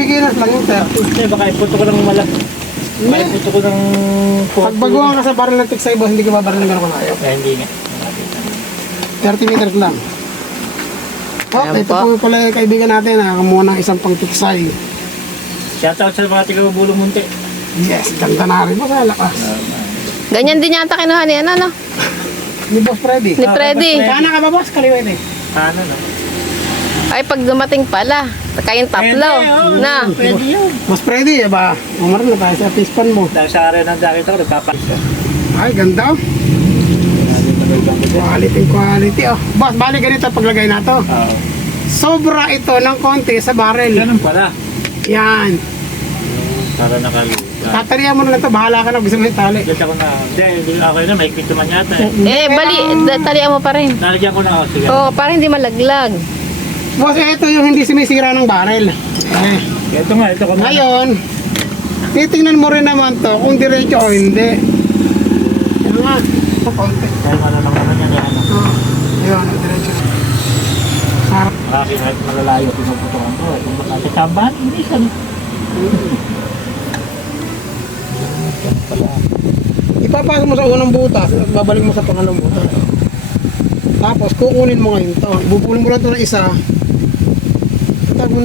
beginners lang yung 30. Hindi, baka iputo ko ng malaki. Baka iputo ko ng 40. Pag baguhan ka sa baril ng tiksay, boss, hindi ka ba baril ng gano'n kalayo? Eh, hindi nga. 30 meters lang. Oh, Ayan ito po. po pala yung kaibigan natin, kumuha ng isang pang tiksay. Shoutout sa mga tiga-bulong munti. Yes, ganda na rin. Boss, lakas. Ganyan din yata kinuha ni ano, no? Ni Boss Freddy. Ni Freddy. Kana ka ba, boss? Kaliwin eh. Ano na? Ay, pag dumating pala, kayong tatlo. Na. Pwede yun. Boss Freddy, ba? Umar na tayo sa pispan mo. Dahil sa area ng dakit ako, nagpapalit. Ay, ganda oh. Quality oh. Boss, bali ganito paglagay na to. Oo. Sobra ito ng konti sa barrel. Ganun pala. Yan. Para nakali. Tatalihan mo na lang to, bahala ka na, gusto mo yung tali. Dito ko na. Hindi, okay na, may kwento man yata eh. Talian mo pa rin. Nalagyan ko na ako. Sige. Oo, para hindi malaglag. Boss, ito yung hindi sumisira ng barrel. Ito nga, ito ko na. Ngayon, titingnan mo rin naman to kung diretso o hindi. Yan nga. Ito konti. Dahil ano naman yan, yan. Yan, diretso. Sarap. Marami kahit malalayo, pinuputukan ko. Kung makasikabahan, hindi siya. Ipapasok mo sa unang butas, babalik mo sa pangalawang butas. Tapos kukunin mo ngayon to. Bubulong mo lang to ng isa. Tapos mo